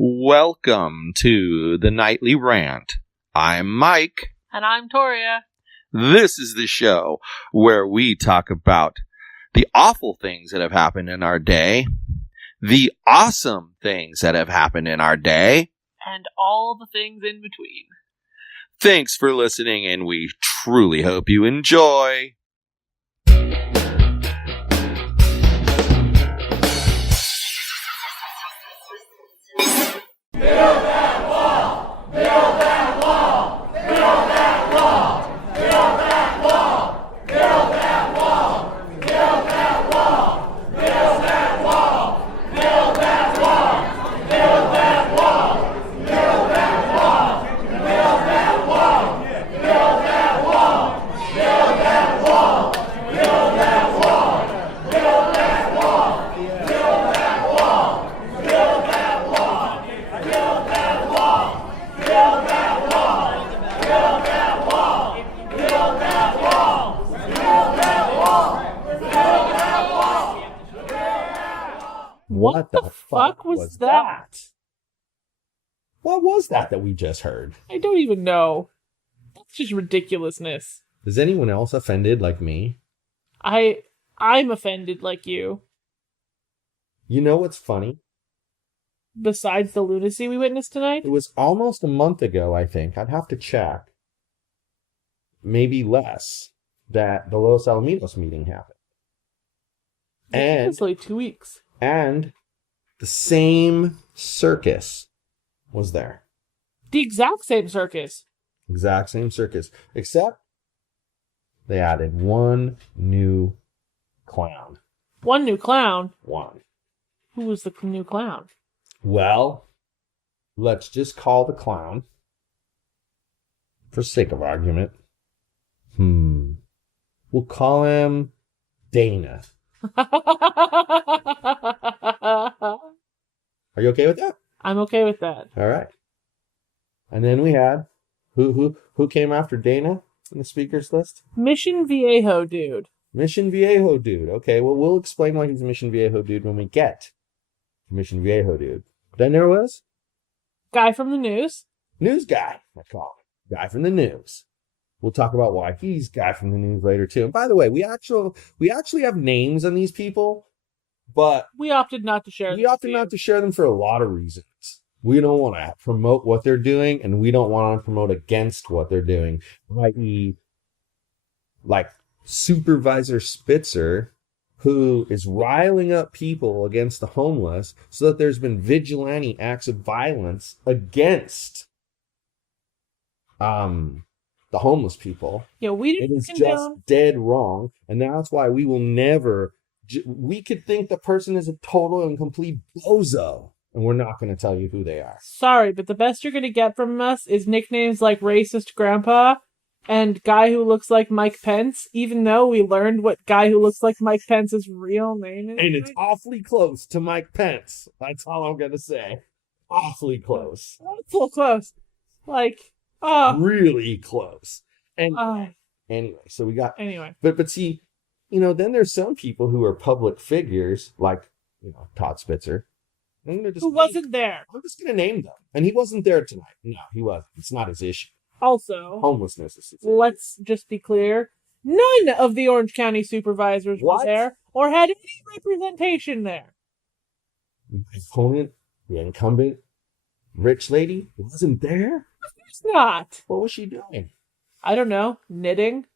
Welcome to the Nightly Rant. I'm Mike. And I'm Torya. This is the show where we talk about the awful things that have happened in our day, the awesome things that have happened in our day, and all the things in between. Thanks for listening, and we truly hope you enjoy. What the fuck was that? What was that we just heard? I don't even know. That's just ridiculousness. Is anyone else offended like me? I'm offended like you. You know what's funny? Besides the lunacy we witnessed tonight? It was almost a month ago, I think. I'd have to check. Maybe less. That the Los Alamitos meeting happened. And it's like 2 weeks. And the same circus was there. The exact same circus. Exact same circus. Except they added one new clown. One new clown? One. Who was the new clown? Well, let's just call the clown, for sake of argument, we'll call him Dana. Are you okay with that? I'm okay with that. All right. And then we had who came after Dana in the speakers list? Mission Viejo dude. Mission Viejo dude. Okay, well, we'll explain why he's Mission Viejo dude when we get to Mission Viejo dude. Then there was guy from the news. News guy, I call him. Guy from the news. We'll talk about why he's guy from the news later too. And by the way, we actually have names on these people, but we opted not to share them. We opted not to share them for a lot of reasons. We don't want to promote what they're doing, and we don't want to promote against what they're doing. I.e., like Supervisor Spitzer, who is riling up people against the homeless so that there's been vigilante acts of violence against the homeless people. Yeah, we didn't. It is just dead wrong, and that's why we will never. We could think the person is a total and complete bozo, and we're not going to tell you who they are. Sorry, but the best you're going to get from us is nicknames like Racist Grandpa and Guy Who Looks Like Mike Pence, even though we learned what Guy Who Looks Like Mike Pence's real name is. And it's awfully close to Mike Pence. That's all I'm going to say. Awfully close. So close. Like, really close. And anyway, so we got... Anyway. But see, then there's some people who are public figures, like, Todd Spitzer. Who wasn't there. I'm just going to name them. And he wasn't there tonight. No, he wasn't. It's not his issue. Also, homelessness is his let's just be clear. None of the Orange County supervisors was there or had any representation there. My opponent, the incumbent, rich lady, wasn't there? Of course not. What was she doing? I don't know. Knitting?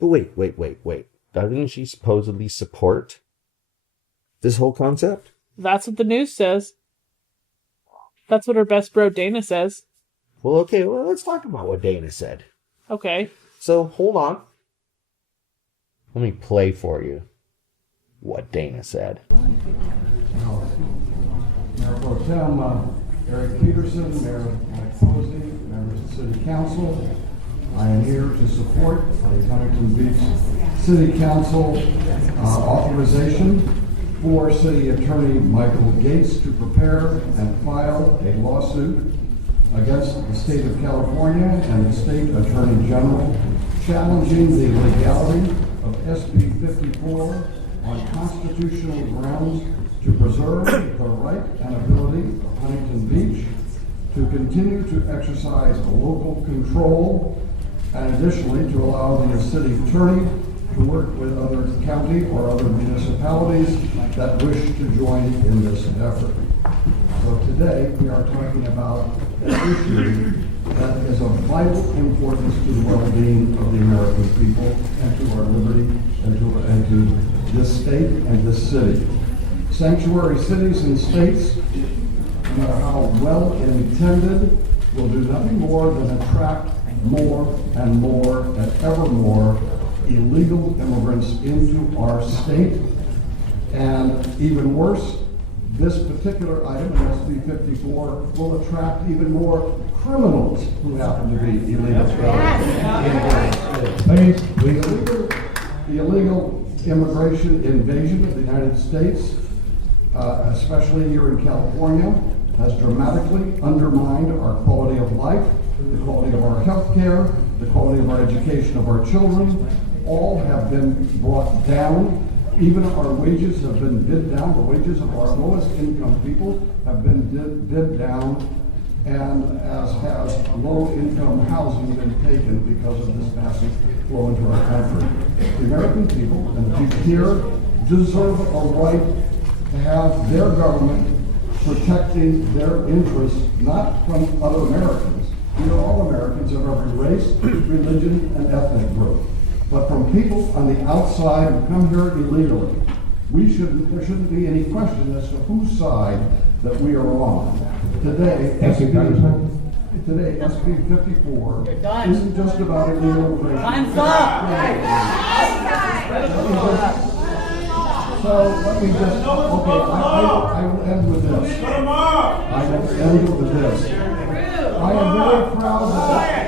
But wait. Doesn't she supposedly support this whole concept? That's what the news says. That's what her best bro Dana says. Well, okay, let's talk about what Dana said. Okay. So, hold on. Let me play for you what Dana said. Mayor Pro Tem Eric Peterson, Mayor Mike Posey, members of the City Council. I am here to support the Huntington Beach City Council authorization for City Attorney Michael Gates to prepare and file a lawsuit against the state of California and the state attorney general challenging the legality of SB 54 on constitutional grounds to preserve the right and ability of Huntington Beach continue to exercise local control, and additionally to allow the city attorney to work with other county or other municipalities that wish to join in this effort. So today we are talking about an issue that is of vital importance to the well-being of the American people and to our liberty and to this state and this city. Sanctuary cities and states, no matter how well intended, will do nothing more than attract more and more and ever more illegal immigrants into our state. And even worse, this particular item, SB 54, will attract even more criminals who happen to be illegal. The illegal immigration invasion of the United States, especially here in California, has dramatically undermined our quality of life, the quality of our health care, the quality of our education of our children. All have been brought down. Even our wages have been bid down. The wages of our lowest income people have been bid down, and as has low income housing been taken because of this massive flow into our country. The American people and the people here deserve a right to have their government protecting their interests, not from other Americans. We are all Americans of every race, religion, and ethnic group. But from people on the outside who come here illegally, there shouldn't be any question as to whose side that we are on. Today, SB 54 isn't just about illegal immigration. Time's up! So let me just, I will end with this. I am very proud that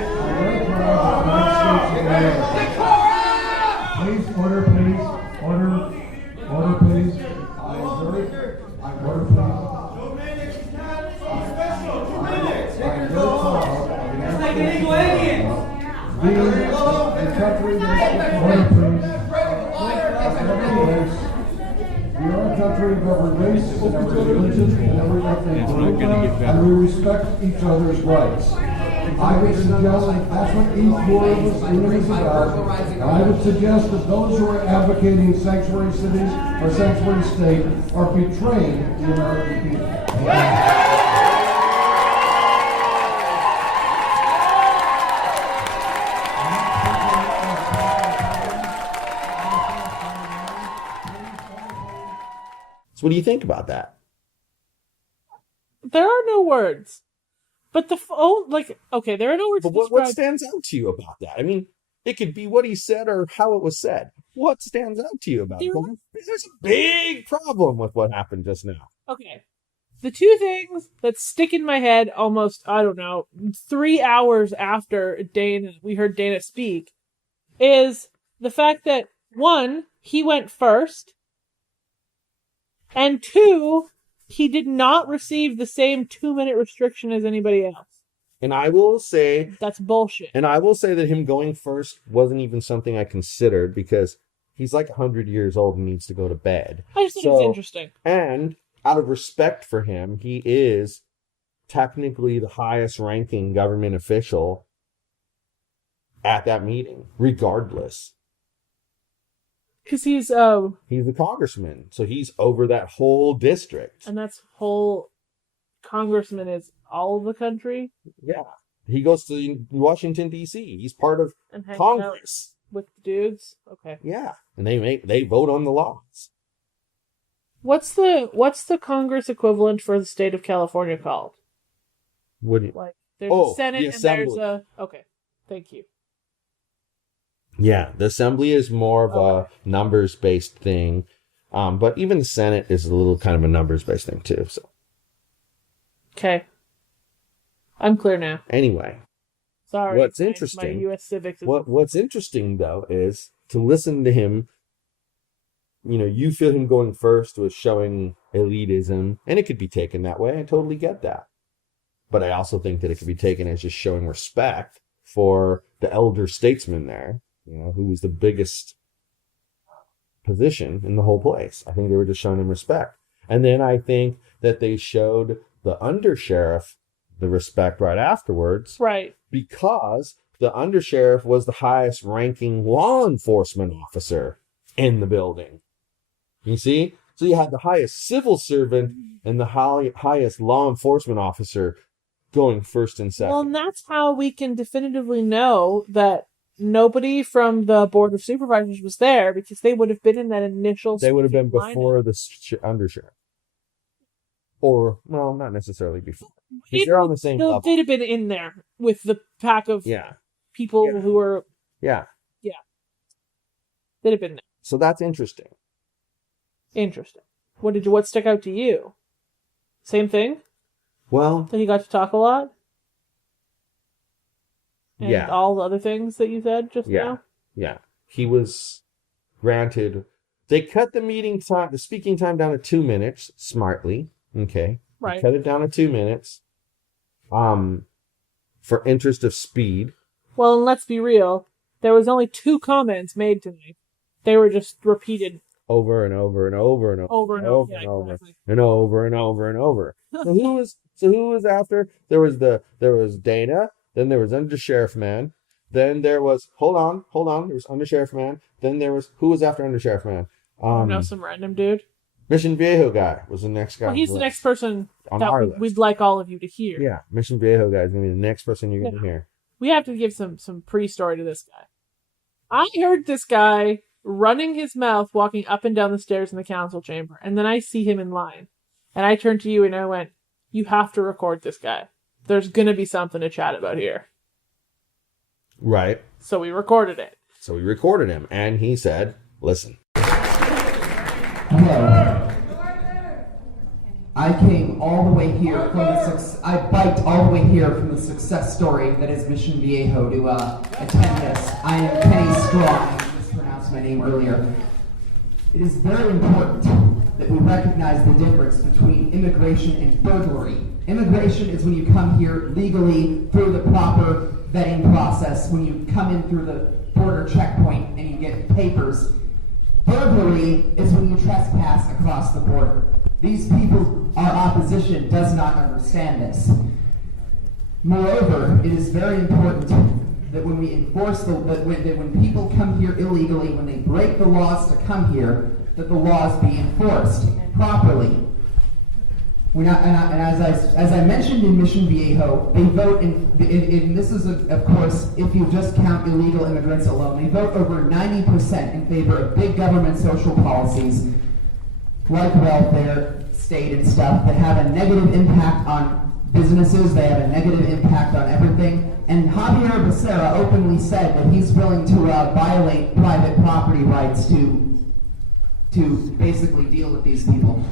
the United States of America. Please, order, please. Order, please. I'm very proud. 2 minutes, not special. 2 minutes. I am very proud of the United States of America. Being the country that order, please. We are a country of every race, and every religion, and every ethnic group, and we respect each other's rights. I would suggest that that's what each one of us is about. And I would suggest that those who are advocating sanctuary cities or sanctuary state are betraying the American people. So what do you think about that? There are no words. But there are no words. But what stands out to you about that? I mean, it could be what he said or how it was said. What stands out to you about it? There's a big problem with what happened just now. Okay. The two things that stick in my head almost, 3 hours after we heard Dana speak, is the fact that, one, he went first, and two, he did not receive the same 2-minute restriction as anybody else. And I will say... That's bullshit. And I will say that him going first wasn't even something I considered because he's like 100 years old and needs to go to bed. I just think it's interesting. And out of respect for him, he is technically the highest ranking government official at that meeting, regardless. Because he's a congressman, so he's over that whole district. And that's whole congressman is all of the country? Yeah. He goes to Washington, D.C. He's part of Congress. With the dudes? Okay. Yeah. And they vote on the laws. What's the Congress equivalent for the state of California called? There's a Senate and there's a... Okay. Thank you. Yeah, the Assembly is more of a numbers-based thing, but even the Senate is a little kind of a numbers-based thing too. So, okay, I'm clear now. Anyway, sorry. What's interesting? My U.S. civics. What's interesting though is to listen to him. You feel him going first was showing elitism, and it could be taken that way. I totally get that, but I also think that it could be taken as just showing respect for the elder statesman there. Who was the biggest position in the whole place. I think they were just showing him respect. And then I think that they showed the undersheriff the respect right afterwards. Right. Because the undersheriff was the highest ranking law enforcement officer in the building. You see? So you had the highest civil servant and the highest law enforcement officer going first and second. Well, and that's how we can definitively know that nobody from the Board of Supervisors was there, because they would have been in that initial... They would have been lineup. before the undersheriff. Or, well, not necessarily before. They're on the same level. They'd have been in there with the pack of people who were... Yeah. They'd have been there. So that's interesting. Interesting. What stuck out to you? Same thing? Well... That he got to talk a lot? And yeah. all the other things that you said just now? Yeah. He was granted... They cut the speaking time down to 2 minutes, smartly. Okay. Right. They cut it down to 2 minutes. For interest of speed. Well, and let's be real. There was only 2 comments made tonight. They were just repeated over and over and over and over and over and over and over and over and over. So who was after? There was Dana, then there was Undersheriff Man, then there was hold on, there was Undersheriff Man, then there was who was after Undersheriff Man? Some random dude. Mission Viejo guy was the next guy. Well, he's the next person on that our list. We'd like all of you to hear. Yeah, Mission Viejo guy is gonna be the next person you're gonna hear. We have to give some pre-story to this guy. I heard this guy running his mouth, walking up and down the stairs in the council chamber, and then I see him in line. And I turned to you and I went, you have to record this guy. There's going to be something to chat about here. Right. So we recorded it. So we recorded him, and he said, listen. Hello. I came all the way here from I biked all the way here from the success story that is Mission Viejo to attend this. I am Kenny Strong. My name earlier. It is very important that we recognize the difference between immigration and burglary. Immigration is when you come here legally through the proper vetting process, when you come in through the border checkpoint and you get papers. Burglary is when you trespass across the border. These people, our opposition, does not understand this. Moreover, it is very important that when we enforce that when people come here illegally, when they break the laws to come here, that the laws be enforced properly. As I mentioned in Mission Viejo, they vote in this is of course if you just count illegal immigrants alone, they vote over 90% in favor of big government social policies like welfare, state and stuff that have a negative impact on businesses. They have a negative impact on everything. And Javier Becerra openly said that he's willing to violate private property rights to basically deal with these people.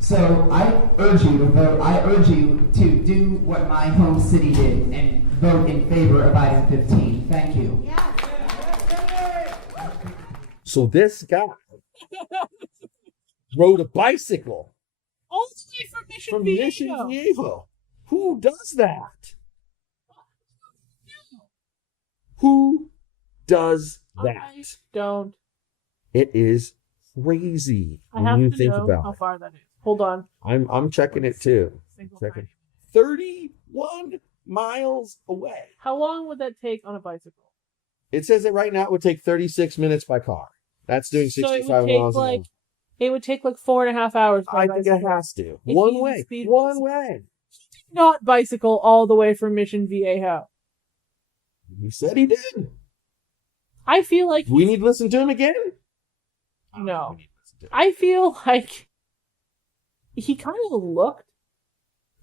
So I urge you to vote. I urge you to do what my home city did and vote in favor of item 15. Thank you. So this guy rode a bicycle all the way from Mission Viejo. Who does that? Who does that? I don't. It is crazy I when have you to think know about how it. far that is. Hold on. I'm checking it too. Checking. 31 miles away. How long would that take on a bicycle? It says that right now it would take 36 minutes by car. That's doing 65 miles an hour. It would take like 4.5 hours by bicycle. I think it has to. One way. One way. Not bicycle all the way from Mission Viejo. He said he did. I feel like... We need to listen to him again? No. I feel like he kind of looked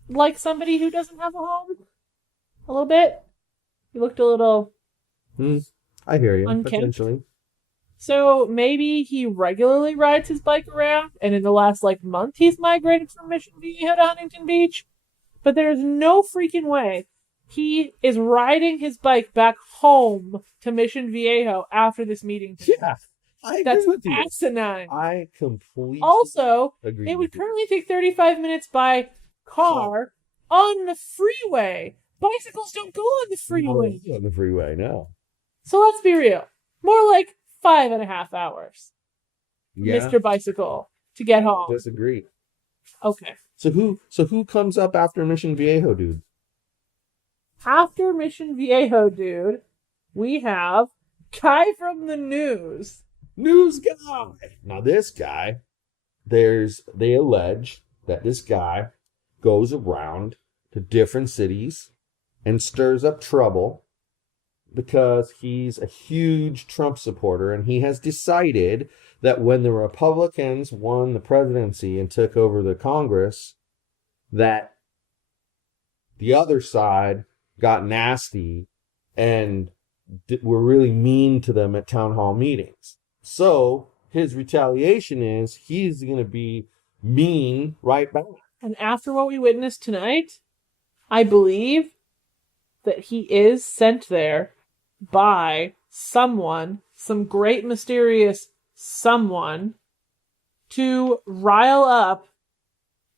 like somebody who doesn't have a home. A little bit. He looked a little... I hear you. unkempt. Potentially. So maybe he regularly rides his bike around, and in the last month he's migrated from Mission Viejo to Huntington Beach. But there's no freaking way he is riding his bike back home to Mission Viejo after this meeting today. Yeah, I agree with you. That's asinine. I completely agree. It would currently take 35 minutes by car on the freeway. Bicycles don't go on the freeway. On the freeway, no. So let's be real. More like 5.5 hours. Yeah. Mr. Bicycle to get home. Disagree. Okay. So who comes up after Mission Viejo, dude? after Mission Viejo, dude, we have Guy from the News. News guy. Now this guy, they allege that this guy goes around to different cities and stirs up trouble because he's a huge Trump supporter, and he has decided that when the Republicans won the presidency and took over the Congress, that the other side got nasty and were really mean to them at town hall meetings. So his retaliation is he's going to be mean right back. And after what we witnessed tonight, I believe that he is sent there by someone, some great mysterious someone, to rile up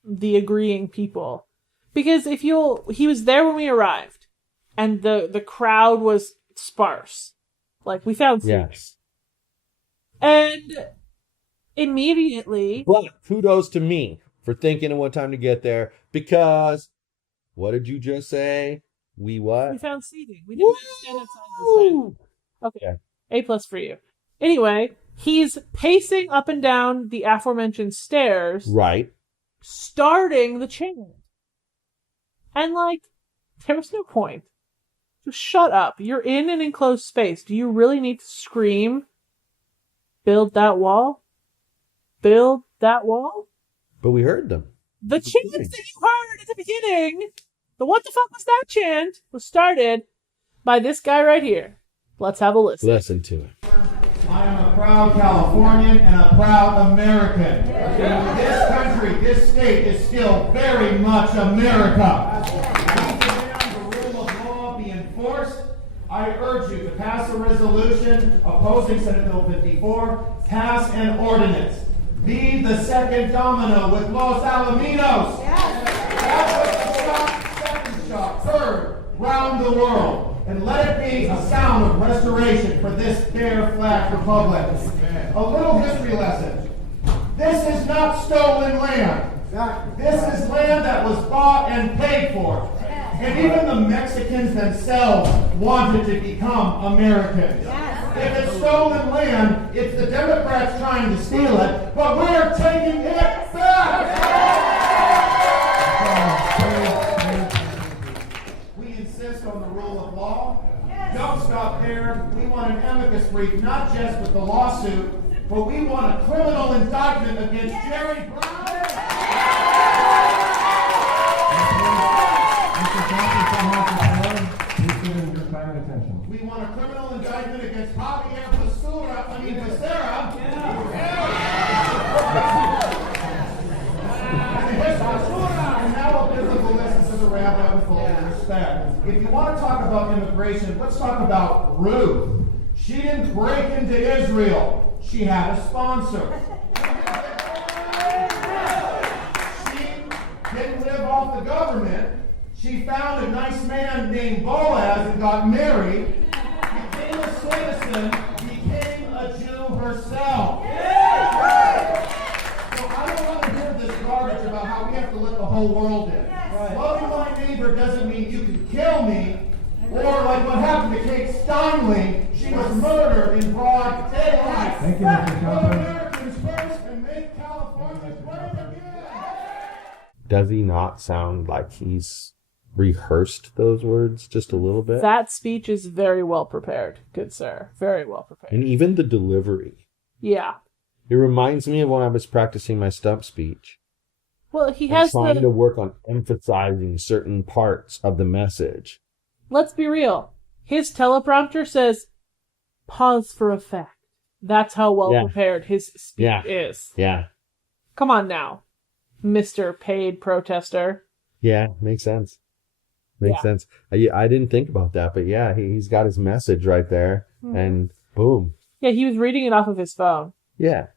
the agreeing people. Because he was there when we arrived, and the crowd was sparse. Like, we found seats. Yes. And immediately... But kudos to me for thinking of what time to get there, because what did you just say? We what? We found seating. We didn't stand outside this time. Okay. Yeah. A+ for you. Anyway, he's pacing up and down the aforementioned stairs. Right. Starting the chant. And, like, there was no point. Just shut up. You're in an enclosed space. Do you really need to scream? Build that wall? Build that wall? But we heard them. The chant that you heard at the beginning, the what the fuck was that chant, was started by this guy right here. Let's have a listen. Listen to it. I am a proud Californian and a proud American. This country, this state is still very much America. As the rule of law be enforced, I urge you to pass a resolution opposing Senate Bill 54, pass an ordinance. Be the second domino with Los Alamitos. That's what the second shot heard round the world. And let it be a sound of restoration for this fair flag republic. A little history lesson. This is not stolen land. This is land that was bought and paid for. And even the Mexicans themselves wanted to become Americans. If it's stolen land, it's the Democrats trying to steal it, but we're taking it back! We insist on the rule of law. Don't stop there. We want an amicus brief, not just with the lawsuit, but we want a criminal indictment against Jerry Brown. We want a criminal indictment against Javier Becerra. And now a biblical lesson to the rabbi with all due respect. If you want to talk about immigration, let's talk about Ruth. She didn't break into Israel. She had a sponsor. She didn't live off the government. She found a nice man named Boaz and got married, became a citizen, became a Jew herself. So I don't want to hear this garbage about how we have to let the whole world in. Loving my neighbor doesn't mean you can kill me, or like what happened to Kate Steinle, she was murdered in broad daylight. Thank you, Mr. Put Americans first and make California great again. Does he not sound like he's rehearsed those words just a little bit? That speech is very well prepared, good sir. Very well prepared. And even the delivery. Yeah. It reminds me of when I was practicing my stump speech. Well, he has trying to work on emphasizing certain parts of the message. Let's be real. His teleprompter says, pause for effect. That's how well prepared his speech is. Yeah. Come on now, Mr. Paid Protester. Yeah, makes sense. Makes sense. I didn't think about that, but yeah, he's got his message right there, and boom. Yeah, he was reading it off of his phone. Yeah.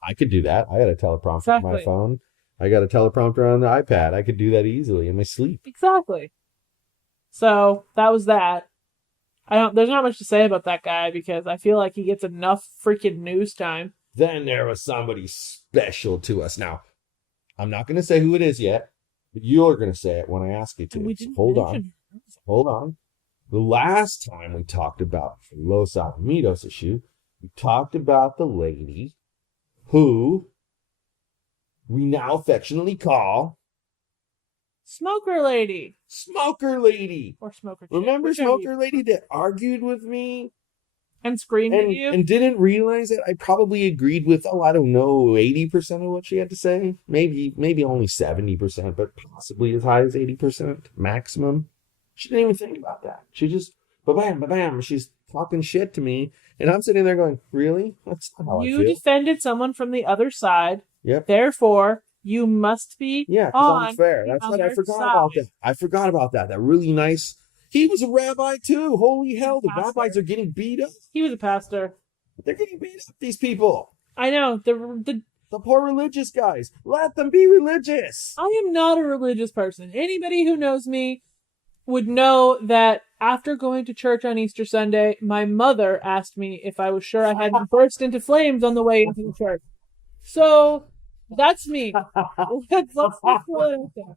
I could do that. I got a teleprompter on my phone. I got a teleprompter on the iPad. I could do that easily in my sleep. Exactly. So, that was that. There's not much to say about that guy because I feel like he gets enough freaking news time. Then there was somebody special to us. Now, I'm not going to say who it is yet, but you're going to say it when I ask you to. We didn't Hold mention on. Hold on. The last time we talked about the Los Alamitos issue, we talked about the lady who we now affectionately call Smoker Lady. Smoker Lady. Or Smoker Chick. Remember whichever Smoker you- Lady that argued with me And screamed at you? and didn't realize that I probably agreed with, 80% of what she had to say. Maybe only 70%, but possibly as high as 80% maximum. She didn't even think about that. She just, ba-bam, ba-bam, she's talking shit to me. And I'm sitting there going, really? That's not how I You feel. defended someone from the other side. Yep. Therefore, you must be Yeah, because on I'm fair. the That's what I other forgot side. about that. I forgot about that. That really nice. He was a rabbi too. Holy hell, the Pastor. rabbis are getting beat up. He was a pastor. They're getting beat up, these people. I know. The The poor religious guys. Let them be religious. I am not a religious person. Anybody who knows me would know that after going to church on Easter Sunday, my mother asked me if I was sure I hadn't burst into flames on the way into the church. So that's me. Let's just throw it out there.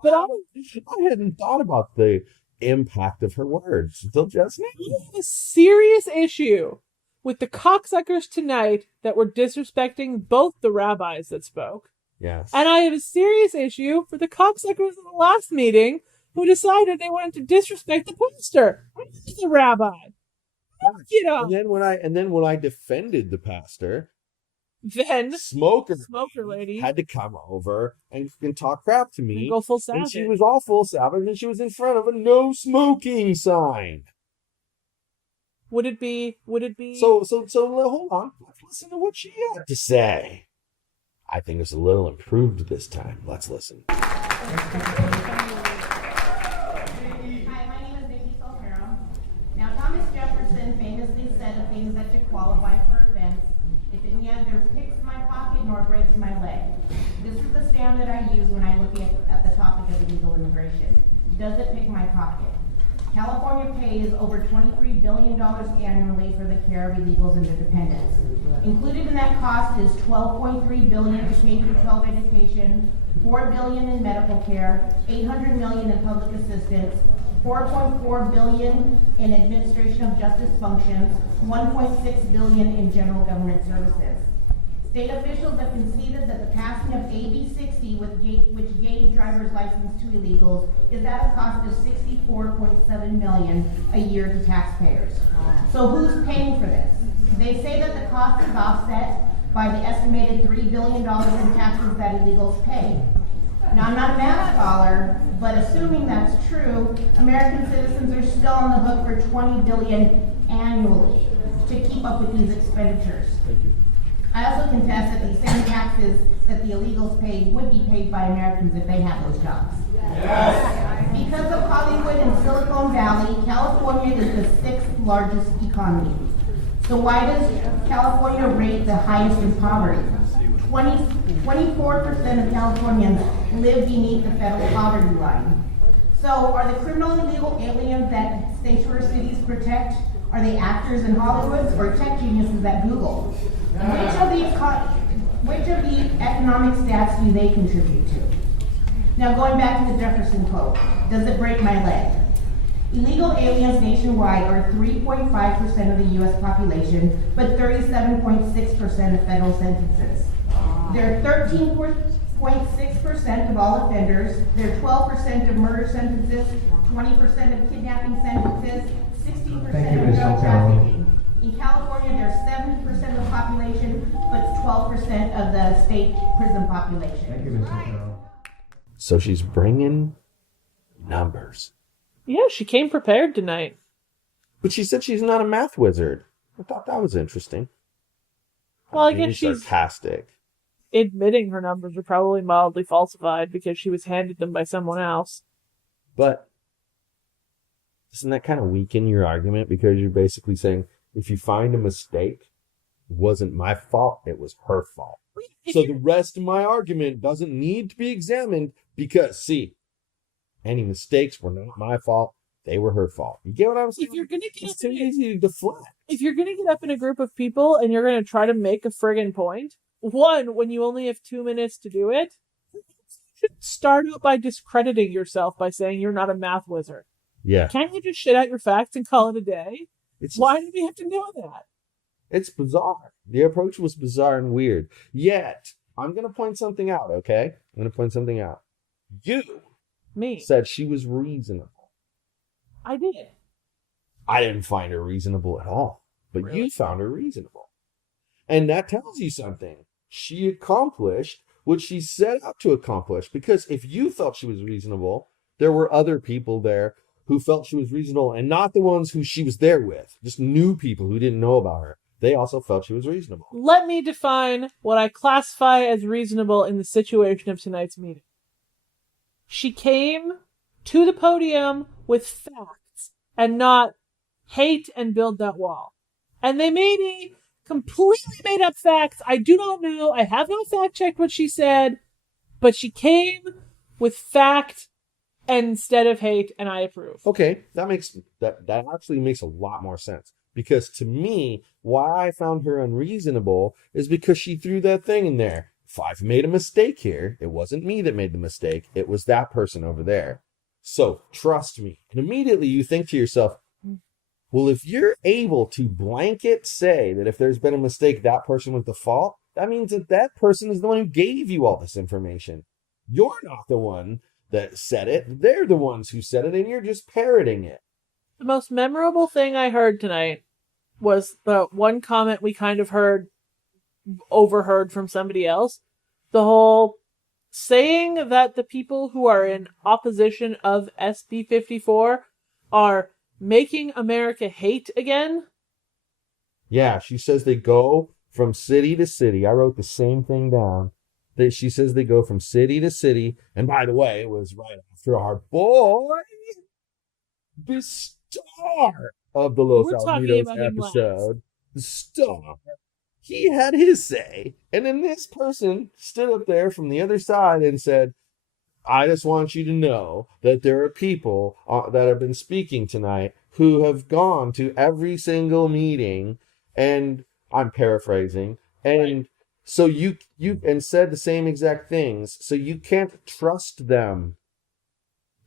But I hadn't thought about the impact of her words until just now. I have a serious issue with the cocksuckers tonight that were disrespecting both the rabbis that spoke. Yes. And I have a serious issue for the cocksuckers in the last meeting who decided they wanted to disrespect the pastor. I'm the rabbi. You know. And then when I defended the pastor, Then Smoker Lady had to come over and talk crap to me. and go full And savage. she was all full savage, and she was in front of a no smoking sign. Would it be? So hold on. Let's listen to what she had to say. I think it's a little improved this time. Let's listen. Hi, my name is Vicki Soltero. Now, Thomas Jefferson famously said a thing that should qualify for offense if it neither picks my pocket nor breaks my leg. This is the standard I use when I look at the topic of illegal immigration. Does it pick my pocket? California pays over $23 billion annually for the care of illegals and their dependents. Included in that cost is $12.3 billion to K-12 education, $4 billion in medical care, $800 million in public assistance, $4.4 billion in administration of justice functions, $1.6 billion in general government services. State officials have conceded that the passing of AB 60, which gave driver's license to illegals, is at a cost of $64.7 million a year to taxpayers. So who's paying for this? They say that the cost is offset by the estimated $3 billion in taxes that illegals pay. Now, I'm not a math scholar, but assuming that's true, American citizens are still on the hook for $20 billion annually to keep up with these expenditures. Thank you. I also contest that these same taxes that the illegals pay would be paid by Americans if they had those jobs. Yes. Because of Hollywood and Silicon Valley, California is the 6th largest economy. So why does California rate the highest in poverty? 24% of Californians live beneath the federal poverty line. So are the criminal and illegal aliens that sanctuary cities protect, are they actors in Hollywood or tech geniuses at Google? Which of the economic stats do they contribute to? Now going back to the Jefferson quote, does it break my leg? Illegal aliens nationwide are 3.5% of the U.S. population, but 37.6% of federal sentences. They're 13.6% of all offenders. They're 12% of murder sentences, 20% of kidnapping sentences, 16% of drug trafficking. In California, they're 70% of the population, but 12% of the state prison population. Thank you, Mr. Carroll. So she's bringing numbers. Yeah, she came prepared tonight. But she said she's not a math wizard. I thought that was interesting. Well, I Being guess she's sarcastic. admitting her numbers are probably mildly falsified because she was handed them by someone else. But doesn't that kind of weaken your argument? Because you're basically saying, if you find a mistake, it wasn't my fault, it was her fault. So the rest of my argument doesn't need to be examined because, see, any mistakes were not my fault, they were her fault. You get what I'm saying? If you're gonna get It's too easy to deflect. If you're gonna get up in a group of people and you're gonna try to make a friggin' point, one, when you only have 2 minutes to do it, you should start out by discrediting yourself by saying you're not a math wizard. Yeah. Can't you just shit out your facts and call it a day? It's Why do we have to do that? It's bizarre. The approach was bizarre and weird. Yet, I'm going to point something out, okay? I'm going to point something out. You Me. said she was reasonable. I did. I didn't find her reasonable at all. But Really? you found her reasonable. And that tells you something. She accomplished what she set out to accomplish. Because if you felt she was reasonable, there were other people there who felt she was reasonable, and not the ones who she was there with. Just new people who didn't know about her. They also felt she was reasonable. Let me define what I classify as reasonable in the situation of tonight's meeting. She came to the podium with facts and not hate and build that wall. And they may be completely made up facts. I do not know. I have not fact checked what she said, but she came with fact instead of hate, and I approve. Okay, that actually makes a lot more sense. Because to me, why I found her unreasonable is because she threw that thing in there. If I've made a mistake here, it wasn't me that made the mistake. It was that person over there. So trust me. And immediately you think to yourself, well, if you're able to blanket say that if there's been a mistake, that person was the fault, that means that that person is the one who gave you all this information. You're not the one that said it. They're the ones who said it, and you're just parroting it. The most memorable thing I heard tonight was the one comment we kind of overheard from somebody else. The whole saying that the people who are in opposition of SB 54 are making America hate again. Yeah, she says they go from city to city. I wrote the same thing down. She says they go from city to city. And by the way, it was right after our boy, the star of the Los Alamitos episode, the star. He had his say. And then this person stood up there from the other side and said, I just want you to know that there are people that have been speaking tonight who have gone to every single meeting, and I'm paraphrasing, and right. So you and said the same exact things, so you can't trust them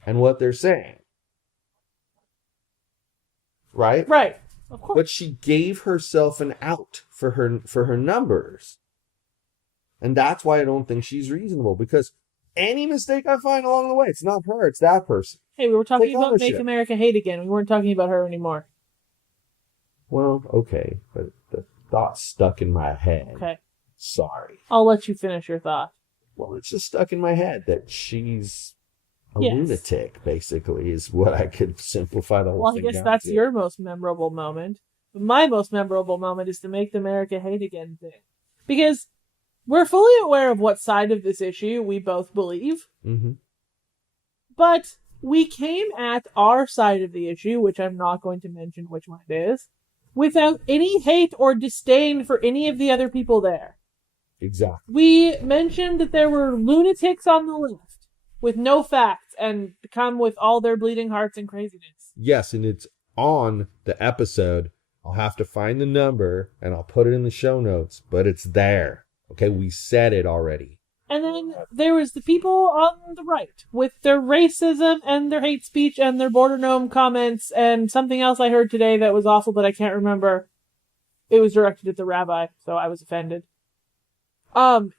and what they're saying. Right? Right. Of course. But she gave herself an out for her numbers. And that's why I don't think she's reasonable, because any mistake I find along the way, it's not her, it's that person. Hey, we were talking Take about ownership. Make America Hate Again. We weren't talking about her anymore. Well, okay, but the thought's stuck in my head. Okay. Sorry. I'll let you finish your thought. Well, it's just stuck in my head that she's a lunatic, basically, is what I could simplify the whole thing. Well, I guess down that's to. your most memorable moment. But my most memorable moment is the Make America Hate Again thing. Because we're fully aware of what side of this issue we both believe. Mm-hmm. But we came at our side of the issue, which I'm not going to mention which one it is, without any hate or disdain for any of the other people there. Exactly. We mentioned that there were lunatics on the left with no facts and come with all their bleeding hearts and craziness. Yes, and it's on the episode. I'll have to find the number and I'll put it in the show notes, but it's there. Okay, we said it already. And then there was the people on the right with their racism and their hate speech and their border gnome comments and something else I heard today that was awful, but I can't remember. It was directed at the rabbi, so I was offended.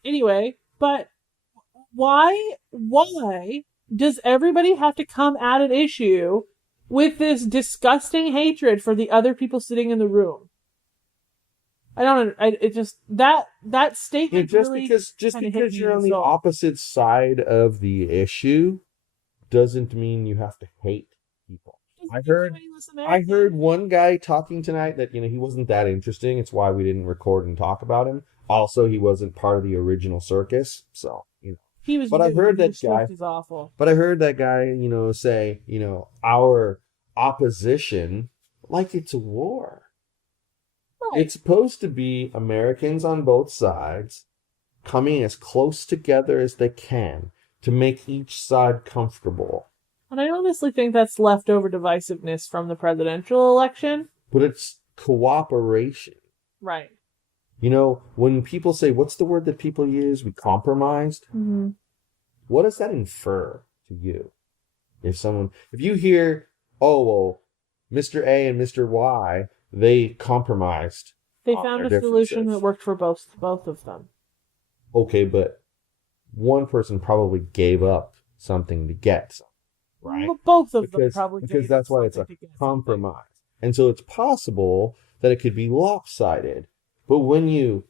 Anyway, but why does everybody have to come at an issue with this disgusting hatred for the other people sitting in the room? I don't. It just that statement. Yeah, just really because you're on the opposite side of the issue doesn't mean you have to hate people. I heard one guy talking tonight that he wasn't that interesting. It's why we didn't record and talk about him. Also, he wasn't part of the original Circus, so he was. But I heard that guy. Is awful. But I heard that guy, say, our opposition, like it's a war. Right. It's supposed to be Americans on both sides coming as close together as they can to make each side comfortable. And I honestly think that's leftover divisiveness from the presidential election. But it's cooperation. Right. When people say, what's the word that people use? We compromised. Mm-hmm. What does that infer to you? If you hear, oh, well, Mr. A and Mr. Y, they compromised. They found a solution that worked for both of them. Okay, but one person probably gave up something to get something, right? Well, both of them probably because that's why it's a compromise. And so it's possible that it could be lopsided. But when you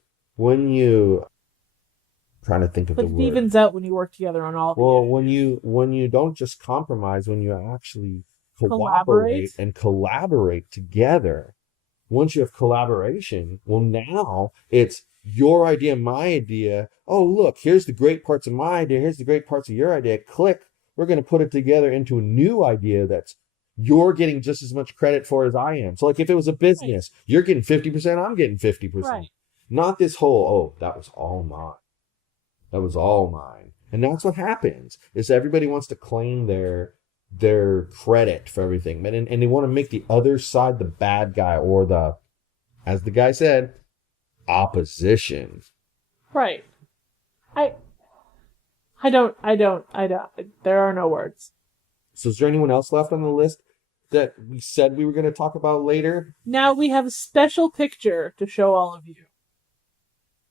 trying to think of the word. But it evens out when you work together on all. Well, when you don't just compromise, when you actually collaborate together. Once you have collaboration, well, now it's your idea, my idea. Oh, look, here's the great parts of my idea. Here's the great parts of your idea. Click. We're going to put it together into a new idea that's you're getting just as much credit for as I am. So, like, if it was a business, you're getting 50%, I'm getting 50%. Right. Not this whole, oh, that was all mine. That was all mine. And that's what happens, is everybody wants to claim their credit for everything. And they want to make the other side the bad guy, or the, as the guy said, opposition. Right. I don't, there are no words. So is there anyone else left on the list that we said we were going to talk about later? Now we have a special picture to show all of you.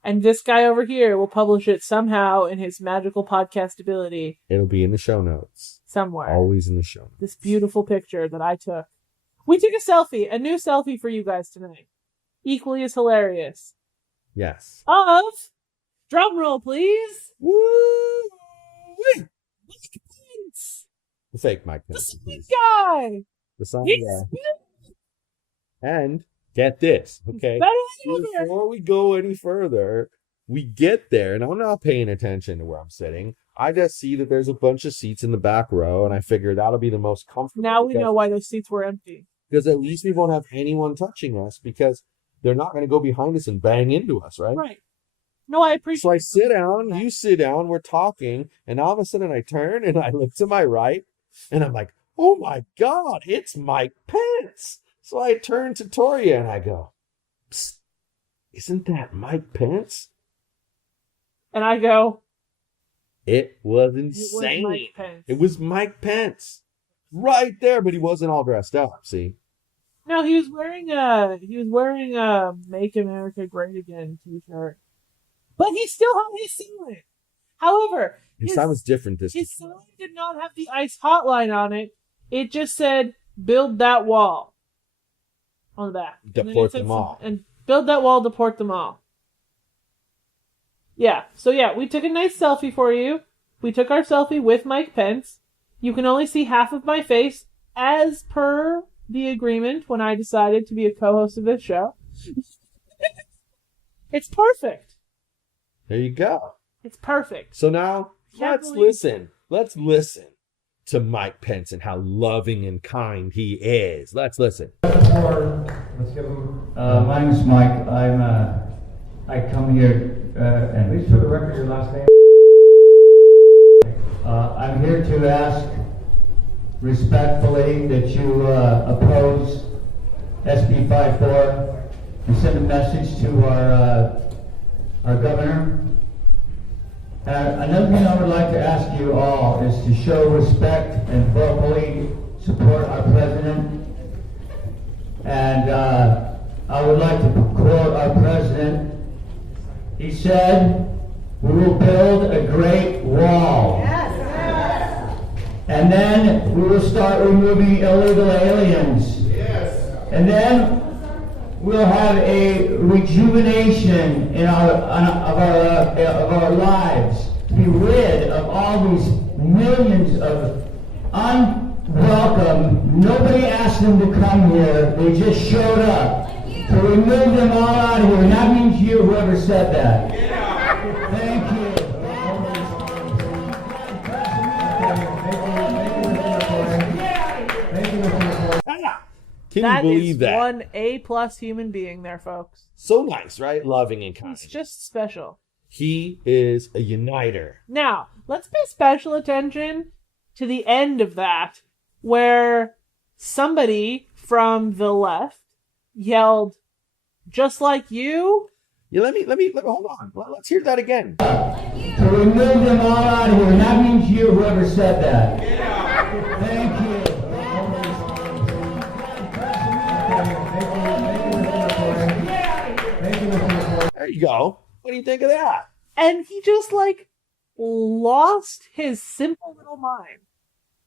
And this guy over here will publish it somehow in his magical podcast ability. It'll be in the show notes. Somewhere. Always in the show notes. This beautiful picture that I took. We took a selfie, a new selfie for you guys tonight. Equally as hilarious. Yes. Of, drum roll please. Woo! Mike Pence. The fake Mike The Pence. sweet guy. The sign guy. And get this, okay? Before we go any further, we get there, and I'm not paying attention to where I'm sitting. I just see that there's a bunch of seats in the back row, and I figure that'll be the most comfortable. Now we know why those seats were empty. Because at least we won't have anyone touching us, because they're not going to go behind us and bang into us, right? Right. No, I appreciate it. So I sit down, you sit down, we're talking, and all of a sudden I turn and I look to my right, and I'm like, oh my God, it's Mike Pence. So I turn to Torya and I go, psst, isn't that Mike Pence? And I go, it was insane. It was Mike Pence. Right there, but he wasn't all dressed up, see? No, he was wearing a Make America Great Again t-shirt. But he still had his sign. However, his sign was different this time. His sign did not have the ICE hotline on it. It just said, build that wall. On the back. Deport them all. And build that wall, deport them all. Yeah. So yeah, we took a nice selfie for you. We took our selfie with Mike Pence. You can only see half of my face, as per the agreement when I decided to be a co-host of this show. It's perfect. There you go. It's perfect. So now, let's listen to Mike Pence and how loving and kind he is. Let's listen. Let's give him. My name is Mike. I come here, and please for the record your last name. I'm here to ask respectfully that you oppose SB 54 and send a message to our governor. Another thing I would like to ask you all is to show respect and vocally support our president. And I would like to quote our president. He said, "We will build a great wall. Yes. And then we will start removing illegal aliens. Yes. And then we'll have a rejuvenation in of our lives, to be rid of all these millions of unwelcome. Nobody asked them to come here; they just showed up. To remove them all out of here, and that means you, whoever said that. Yeah. Thank you." Can you believe that? One A+ human being there, folks. So nice, right? Loving and kind. He's just special. He is a uniter. Now, let's pay special attention to the end of that, where somebody from the left yelled, "Just like you." Yeah, let me hold on. Let's hear that again. To remove them all out of here, and that means you, whoever said that. Yeah. Thank you. you go. What do you think of that? And he just, like, lost his simple little mind.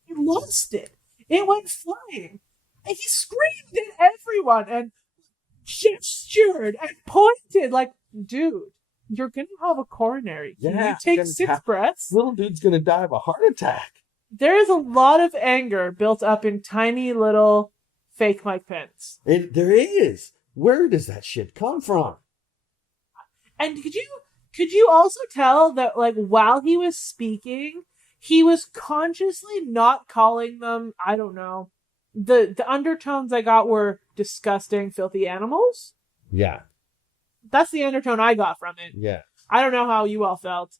He lost it. It went flying. And he screamed at everyone and gestured and pointed like, dude, you're going to have a coronary. Can you take 6 breaths? Little dude's going to die of a heart attack. There is a lot of anger built up in tiny little fake Mike Pence. There is. Where does that shit come from? And could you also tell that, like, while he was speaking, he was consciously not calling them, I don't know, the undertones I got were disgusting, filthy animals? Yeah. That's the undertone I got from it. Yeah. I don't know how you all felt.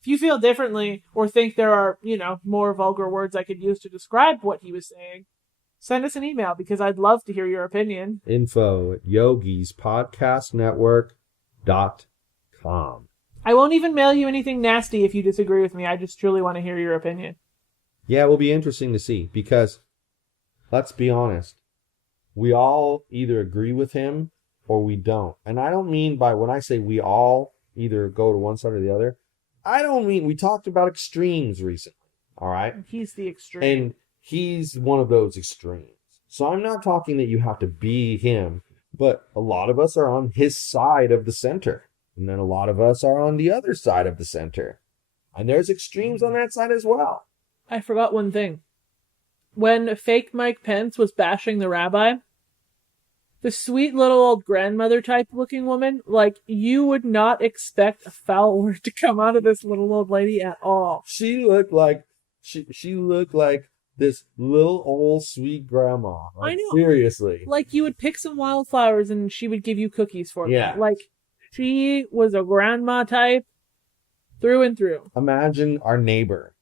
If you feel differently or think there are, more vulgar words I could use to describe what he was saying, send us an email because I'd love to hear your opinion. info@yogispodcastnetwork.com. I won't even mail you anything nasty if you disagree with me. I just truly want to hear your opinion. Yeah, it will be interesting to see because, let's be honest, we all either agree with him or we don't. And I don't mean by when I say we all either go to one side or the other, I don't mean, we talked about extremes recently, all right? He's the extreme. And he's one of those extremes. So I'm not talking that you have to be him, but a lot of us are on his side of the center. And then a lot of us are on the other side of the center. And there's extremes on that side as well. I forgot one thing. When fake Mike Pence was bashing the rabbi, the sweet little old grandmother type looking woman, like, you would not expect a foul word to come out of this little old lady at all. She looked like she looked like this little old sweet grandma. Like, I know. Seriously. Like, you would pick some wildflowers and she would give you cookies for them. Yeah. Like, she was a grandma type through and through. Imagine our neighbor.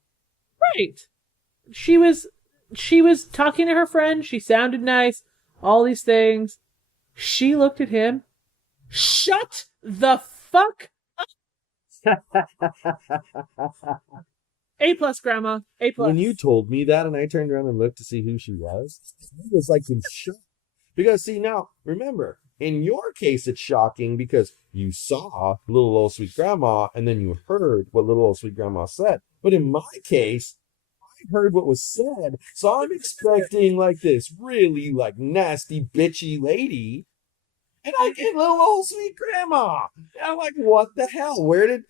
Right. She was talking to her friend. She sounded nice. All these things. She looked at him. Shut the fuck up. A+, Grandma. A+. When you told me that and I turned around and looked to see who she was, I was like in shock. Because, see, now, remember, in your case, it's shocking because you saw little old sweet grandma and then you heard what little old sweet grandma said. But in my case, I heard what was said. So I'm expecting like this really like nasty, bitchy lady. And I get little old sweet grandma. And I'm like, what the hell? Where did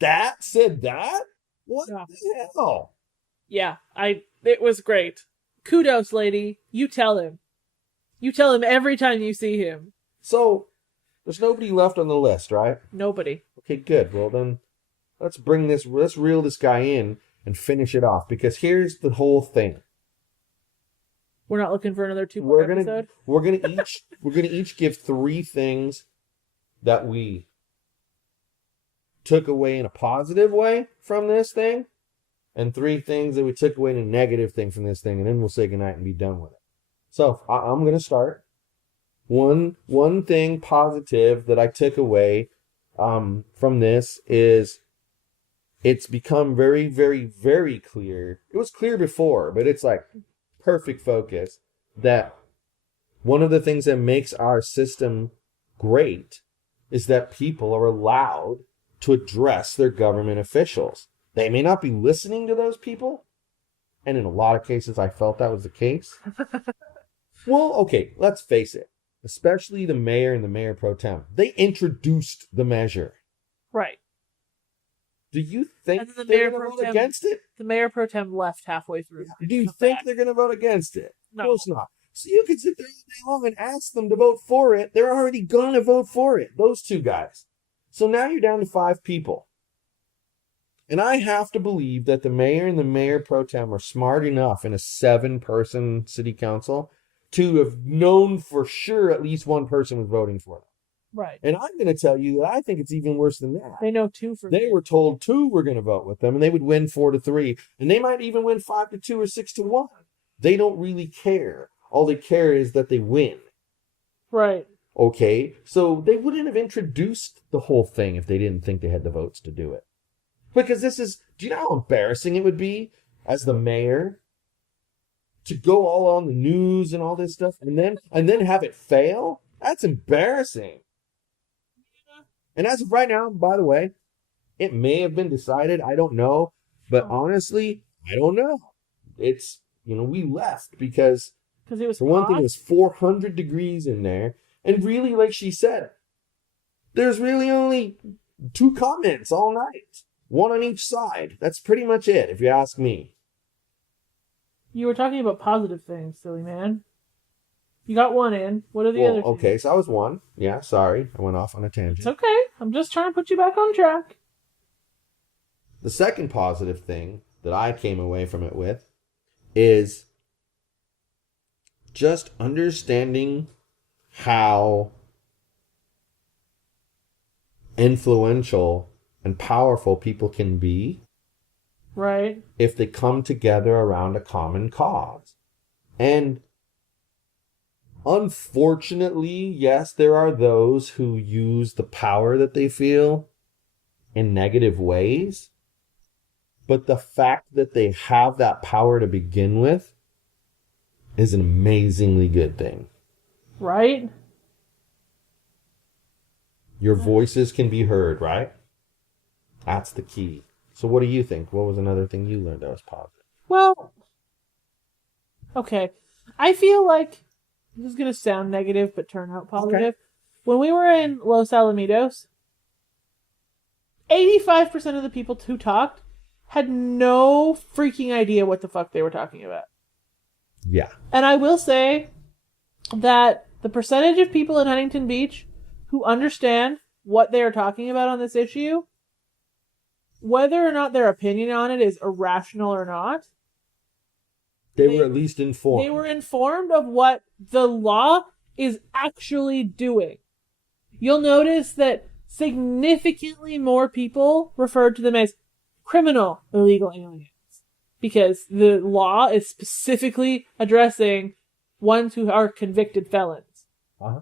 that said that? What the hell? Yeah, it was great. Kudos, lady. You tell him. You tell him every time you see him. So, there's nobody left on the list, right? Nobody. Okay, good. Well, then, let's reel this guy in and finish it off. Because here's the whole thing. We're not looking for another 2-part episode? We're gonna each give 3 things that we took away in a positive way from this thing, and 3 things that we took away in a negative thing from this thing, and then we'll say goodnight and be done with it. So I'm going to start. One thing positive that I took away from this is it's become very, very, very clear. It was clear before, but it's like perfect focus that one of the things that makes our system great is that people are allowed to address their government officials. They may not be listening to those people, and in a lot of cases I felt that was the case. Well, okay, let's face it. Especially the mayor and the mayor pro tem. They introduced the measure. Right. Do you think the they're going to vote against it? The mayor pro tem left halfway through. Do you think they're going to vote against it? No. Of course not. So you can sit there all day long and ask them to vote for it. They're already going to vote for it. Those 2 guys. So now you're down to 5 people. And I have to believe that the mayor and the mayor pro tem are smart enough in a 7-person city council to have known for sure at least 1 person was voting for them. Right. And I'm going to tell you that I think it's even worse than that. They know 2 for They were told 2 were going to vote with them, and they would win 4-3. And they might even win 5-2 or 6-1. They don't really care. All they care is that they win. Right. Okay? So they wouldn't have introduced the whole thing if they didn't think they had the votes to do it. Because do you know how embarrassing it would be as the mayor to go all on the news and all this stuff and then have it fail? That's embarrassing. And as of right now, by the way, it may have been decided. I don't know. But honestly, I don't know. It's, we left because it was for one hot? thing, it was 400 degrees in there. And really, like she said, there's really only 2 comments all night. 1 on each side. That's pretty much it, if you ask me. You were talking about positive things, silly man. You got 1 in. What are the other 2? Okay, so I was 1. Yeah, sorry. I went off on a tangent. It's okay. I'm just trying to put you back on track. The second positive thing that I came away from it with is just understanding how influential and powerful people can be. Right. If they come together around a common cause. And unfortunately, yes, there are those who use the power that they feel in negative ways. But the fact that they have that power to begin with is an amazingly good thing. Right? Your voices can be heard, right? That's the key. So what do you think? What was another thing you learned that was positive? Well, okay. I feel like this is going to sound negative but turn out positive. Okay. When we were in Los Alamitos, 85% of the people who talked had no freaking idea what the fuck they were talking about. Yeah. And I will say that the percentage of people in Huntington Beach who understand what they are talking about on this issue, whether or not their opinion on it is irrational or not, they were at least informed. They were informed of what the law is actually doing. You'll notice that significantly more people referred to them as criminal illegal aliens, because the law is specifically addressing ones who are convicted felons. Uh-huh.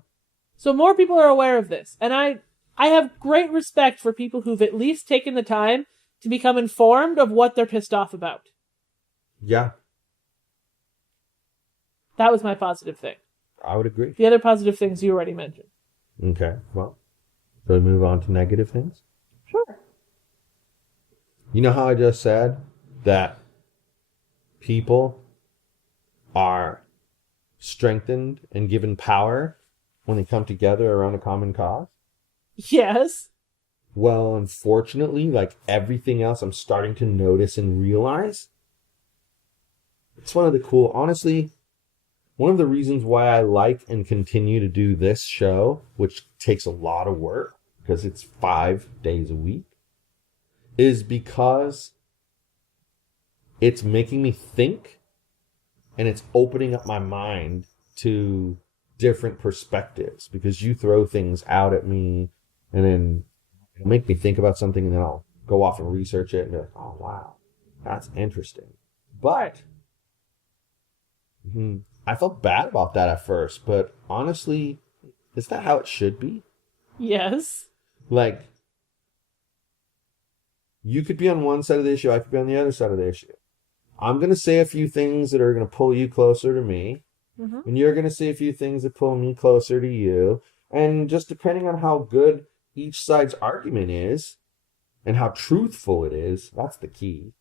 So more people are aware of this, and I have great respect for people who've at least taken the time to become informed of what they're pissed off about. Yeah. That was my positive thing. I would agree. The other positive things you already mentioned. Okay, well, so we move on to negative things? Sure. You know how I just said that people are strengthened and given power when they come together around a common cause? Yes. Well, unfortunately, like everything else I'm starting to notice and realize, it's one of the reasons why I like and continue to do this show, which takes a lot of work because it's 5 days a week, is because it's making me think and it's opening up my mind to different perspectives, because you throw things out at me and then it'll make me think about something, and then I'll go off and research it and be like, oh, wow, that's interesting. But I felt bad about that at first, but honestly, is that how it should be? Yes. Like, you could be on one side of the issue, I could be on the other side of the issue. I'm going to say a few things that are going to pull you closer to me, and you're going to say a few things that pull me closer to you, and just depending on how good each side's argument is, and how truthful it is, that's the key.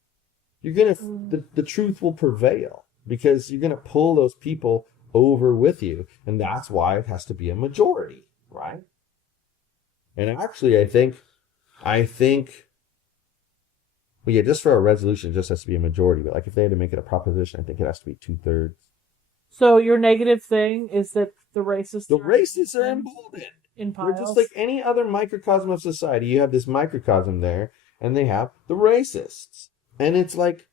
You're going to, the truth will prevail, because you're going to pull those people over with you, and that's why it has to be a majority, right? And actually, I think, well, yeah, just for a resolution, it just has to be a majority. But like if they had to make it a proposition, I think it has to be 2/3. So your negative thing is that the racists are emboldened. In piles. They're just like any other microcosm of society. You have this microcosm there, and they have the racists. And it's like,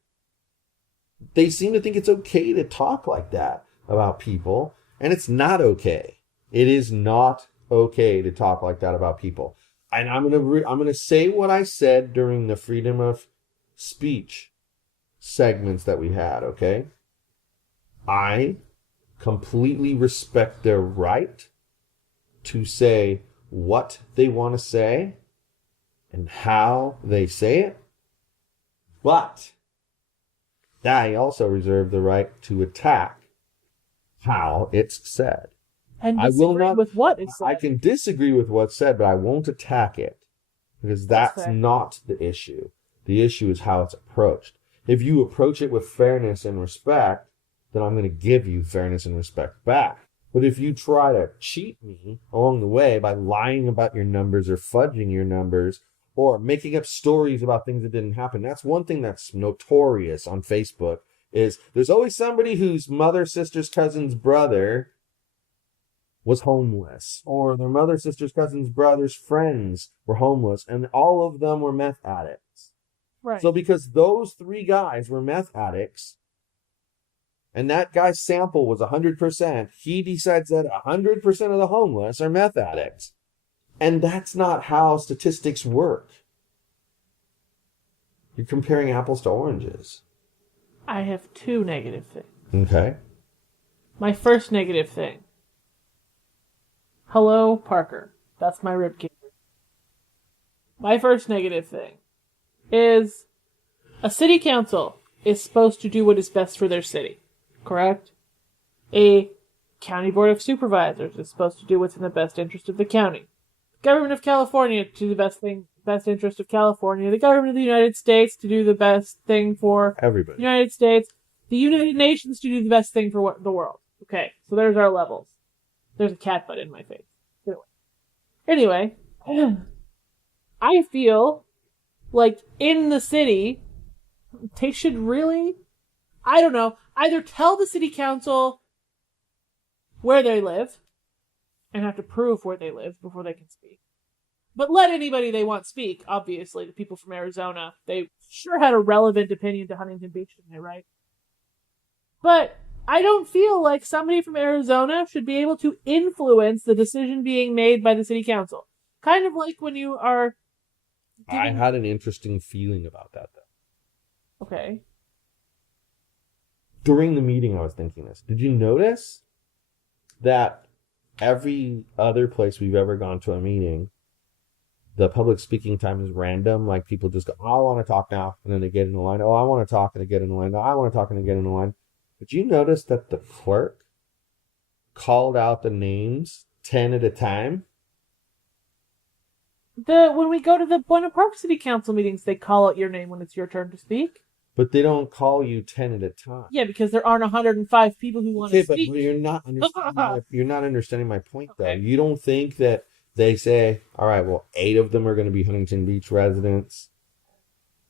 they seem to think it's okay to talk like that about people, and it's not okay. It is not okay to talk like that about people. And I'm gonna say what I said during the freedom of speech segments that we had, okay? I completely respect their right to say what they want to say and how they say it, but I also reserve the right to attack how it's said. And I will disagree not with what is said. I can disagree with what's said, but I won't attack it because that's fair. not the issue. The issue is how it's approached. If you approach it with fairness and respect, then I'm going to give you fairness and respect back. But if you try to cheat me along the way by lying about your numbers or fudging your numbers or making up stories about things that didn't happen, that's one thing that's notorious on Facebook, is there's always somebody whose mother, sister's, cousin's brother was homeless, or their mother, sister's, cousin's, brother's friends were homeless, and all of them were meth addicts. Right. So because those 3 guys were meth addicts, and that guy's sample was 100%, he decides that 100% of the homeless are meth addicts. And that's not how statistics work. You're comparing apples to oranges. I have 2 negative things. Okay. My first negative thing. Hello, Parker. That's my ribcage. My first negative thing is a city council is supposed to do what is best for their city, correct? A county board of supervisors is supposed to do what's in the best interest of the county. The government of California to do the best interest of California. The government of the United States to do the best thing for Everybody. the United States. The United Nations to do the best thing for the world. Okay, so there's our levels. There's a cat butt in my face. Anyway, I feel like in the city, they should really, I don't know, either tell the city council where they live and have to prove where they live before they can speak. But let anybody they want speak, obviously. The people from Arizona, they sure had a relevant opinion to Huntington Beach, didn't they, right? But I don't feel like somebody from Arizona should be able to influence the decision being made by the city council. Kind of like when you are... I had an interesting feeling about that, though. Okay. During the meeting, I was thinking this. Did you notice that every other place we've ever gone to a meeting, the public speaking time is random? Like, people just go, oh, I want to talk now, and then they get in the line. Oh, I want to talk, and they get in the line. Oh, I want to talk, and they get in the line. But you notice that the clerk called out the names 10 at a time? When we go to the Buena Park City Council meetings, they call out your name when it's your turn to speak. But they don't call you 10 at a time. Yeah, because there aren't 105 people who want to speak. But you're not understanding my point, though. Okay. You don't think that they say, all right, well, 8 of them are going to be Huntington Beach residents,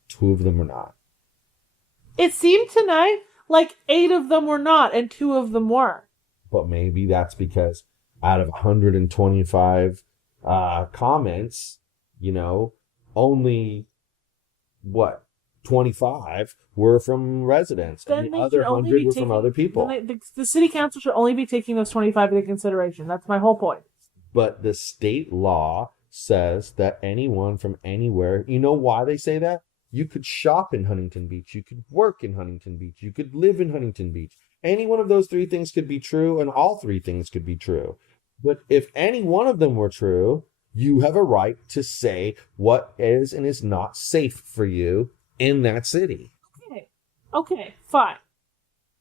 2 of them are not. It seemed tonight like 8 of them were not and 2 of them were. But maybe that's because out of 125 comments, only, 25 were from residents, then and the other 100 were from other people. The city council should only be taking those 25 into consideration. That's my whole point. But the state law says that anyone from anywhere, you know why they say that? You could shop in Huntington Beach. You could work in Huntington Beach. You could live in Huntington Beach. Any one of those 3 things could be true, and all 3 things could be true. But if any one of them were true, you have a right to say what is and is not safe for you in that city. Okay, fine.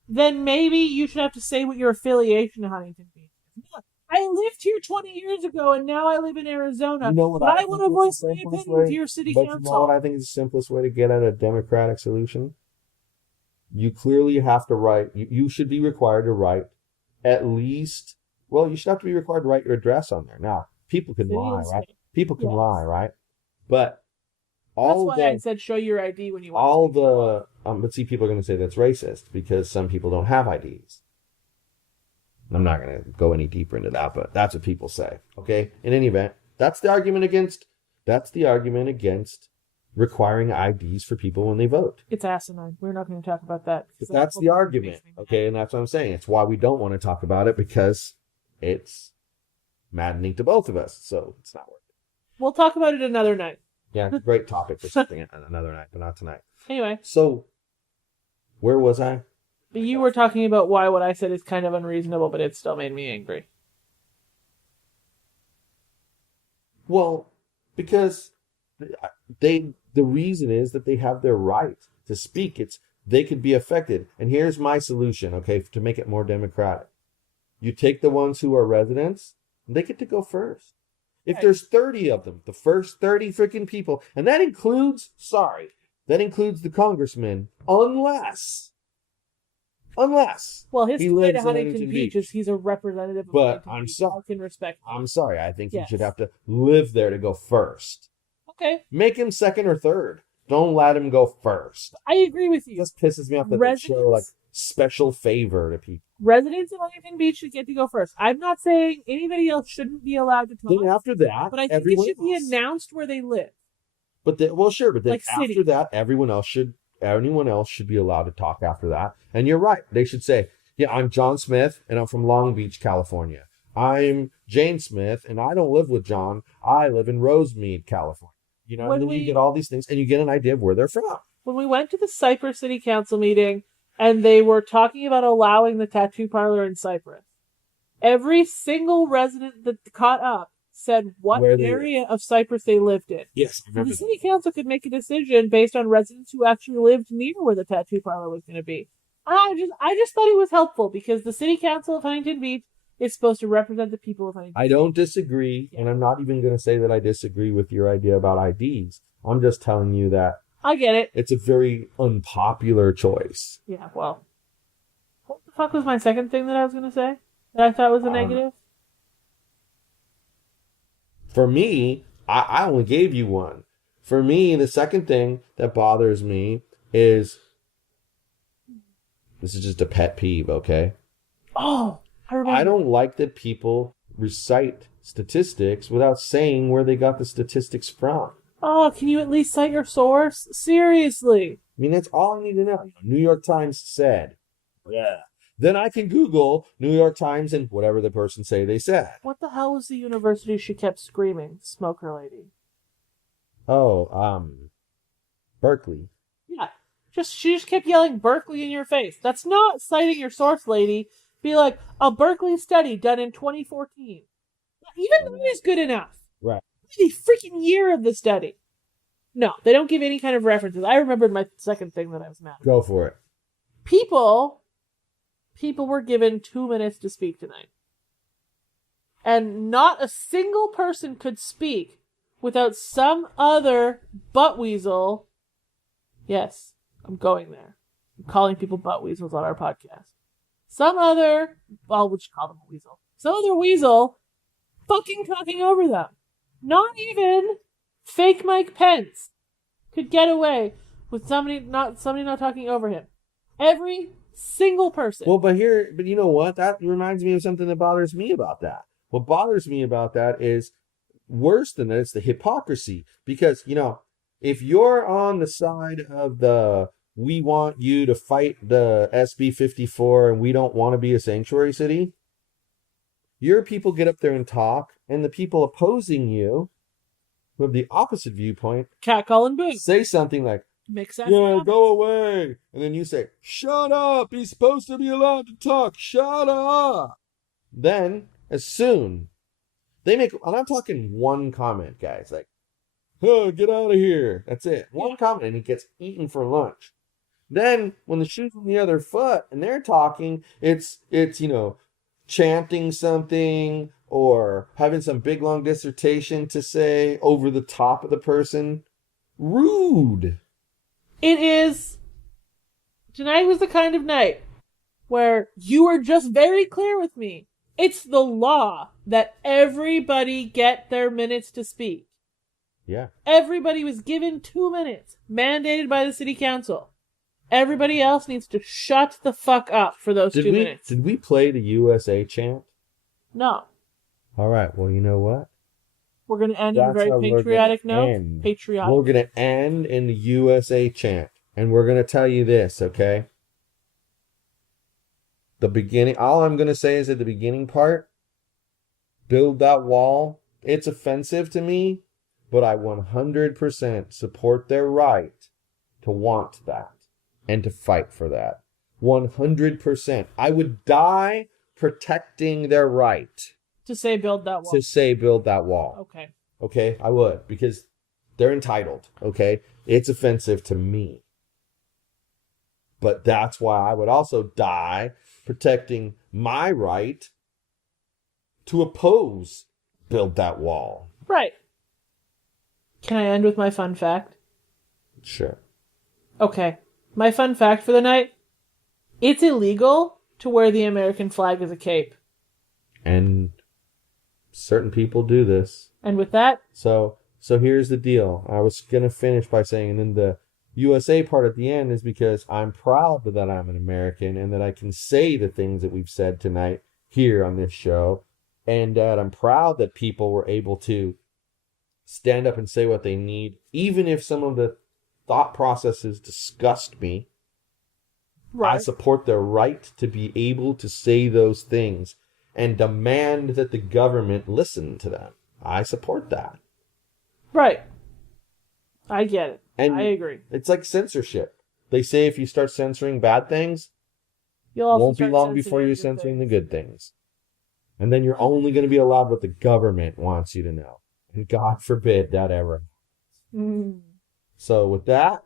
Then maybe you should have to say what your affiliation to Huntington Beach is. I lived here 20 years ago, and now I live in Arizona. You know what I want to voice my opinion to your city council. You know what I think is the simplest way to get at a democratic solution? You clearly have to write, you should be required to write at least, you should have to be required to write your address on there. Now, people can lie, right? People can lie, right? But I said show your ID when you want but see, people are going to say that's racist because some people don't have IDs. I'm not going to go any deeper into that, but that's what people say. Okay. In any event, that's the argument against requiring IDs for people when they vote. It's asinine. We're not going to talk about that. But that's the argument. Okay. And that's what I'm saying. It's why we don't want to talk about it, because it's maddening to both of us. So it's not worth it. We'll talk about it another night. Yeah. It's a great topic for something another night, but not tonight. Anyway. So where was I? But you were talking about why what I said is kind of unreasonable, but it still made me angry. Well, because the reason is that they have their right to speak. They could be affected. And here's my solution, okay, to make it more democratic. You take the ones who are residents, they get to go first. If Right. there's 30 of them, the first 30 freaking people, and that includes the congressman, unless Well, his he claim lives to in Huntington Beach is he's a representative of But Huntington I'm Beach. sorry. I can respect that. I'm sorry, I think he Yes. should have to live there to go first. Okay, Make him second or third. Don't let him go first. I agree with It you. just pisses me off that they show like special favor to people. Residents of Huntington Beach should get to go first. I'm not saying anybody else shouldn't be allowed to talk, Then after that, but I think it everyone should be else. announced where they live. But then Like after city. that, anyone else should be allowed to talk after that. And you're right. They should say, yeah, I'm John Smith and I'm from Long Beach, California. I'm Jane Smith and I don't live with John. I live in Rosemead, California. You know, and then you get all these things and you get an idea of where they're from. When we went to the Cypress City Council meeting and they were talking about allowing the tattoo parlor in Cypress, every single resident that caught up said what Where they area of Cypress they lived in. Yes, I So remember the city council could make a decision based on residents who actually lived near where the tattoo parlor was going to be. I just thought it was helpful because the city council of Huntington Beach is supposed to represent the people of Huntington. I don't disagree, and I'm not even going to say that I disagree with your idea about IDs. I'm just telling you that I get it. it's a very unpopular choice. Yeah, well. What the fuck was my second thing that I was going to say? That I thought was a negative? For me, I only gave you one. For me, the second thing that bothers me is, this is just a pet peeve, okay? Oh, I remember. I don't like that people recite statistics without saying where they got the statistics from. Oh, can you at least cite your source? Seriously. I mean, that's all I need to know. New York Times said. Yeah. Then I can Google New York Times and whatever the person say they said. What the hell was the university she kept screaming? Smoker lady. Oh, Berkeley. Yeah. She just kept yelling Berkeley in your face. That's not citing your source, lady. Be like, a Berkeley study done in 2014. Even that is good enough. Right. The freaking year of the study. No, they don't give any kind of references. I remembered my second thing that I was mad at. Go for it. People were given 2 minutes to speak tonight. And not a single person could speak without some other butt weasel. Yes, I'm going there. I'm calling people butt weasels on our podcast. Some other, well, we'll just call them a weasel. Some other weasel fucking talking over them. Not even fake Mike Pence could get away with somebody not talking over him. Every single person. Well, but you know what? That reminds me of something that bothers me about that. What bothers me about that is worse than that. It's the hypocrisy. Because, you know, if you're on the side of the we want you to fight the SB 54 and we don't want to be a sanctuary city, your people get up there and talk, and the people opposing you, who have the opposite viewpoint, Catcall and boo. say something like, Makes sense. yeah, go away. And then you say, shut up. He's supposed to be allowed to talk. Shut up. Then, as soon, they make, and I'm talking one comment, guys, like, oh, get out of here. That's it. One comment, and he gets eaten for lunch. Then, when the shoe's on the other foot, and they're talking, it's you know, chanting something, or having some big, long dissertation to say over the top of the person. Rude. It is. Tonight was the kind of night where you were just very clear with me. It's the law that everybody get their minutes to speak. Yeah. Everybody was given 2 minutes, mandated by the city council. Everybody else needs to shut the fuck up for those 2 minutes. Did we play the USA chant? No. All right. Well, you know what? We're going to end on a very how we're patriotic gonna note. end. Patriotic. We're going to end in the USA chant. And we're going to tell you this, okay? The beginning, all I'm going to say is at the beginning part, build that wall. It's offensive to me, but I 100% support their right to want that and to fight for that. 100%. I would die protecting their right to say build that wall. to say build that wall. Okay. Okay, I would, because they're entitled, okay? It's offensive to me. But that's why I would also die protecting my right to oppose build that wall. Right. Can I end with my fun fact? Sure. Okay. My fun fact for the night. It's illegal to wear the American flag as a cape. And certain people do this. And with that... So here's the deal. I was going to finish by saying, and then the USA part at the end is because I'm proud that I'm an American and that I can say the things that we've said tonight here on this show. And that I'm proud that people were able to stand up and say what they need, even if some of the thought processes disgust me. Right. I support their right to be able to say those things and demand that the government listen to them. I support that. Right. I get it. And I agree. It's like censorship. They say if you start censoring bad things, You'll also won't be start long before you're censoring the good things. And then you're only going to be allowed what the government wants you to know. And God forbid that ever. So with that,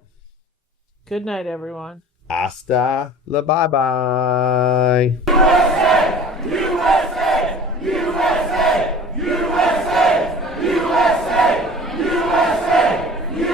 good night, everyone. Hasta la bye-bye. USA! USA! USA! USA! USA! USA! USA! USA! USA!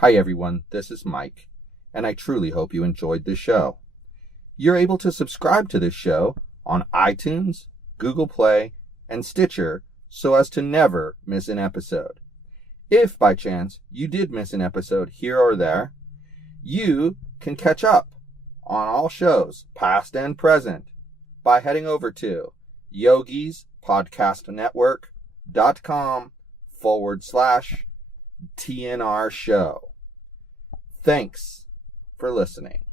Hi everyone, this is Mike, and I truly hope you enjoyed this show. You're able to subscribe to this show on iTunes, Google Play, and Stitcher so as to never miss an episode. If by chance you did miss an episode here or there, you can catch up on all shows, past and present, by heading over to yogispodcastnetwork.com/TNR show. Thanks for listening.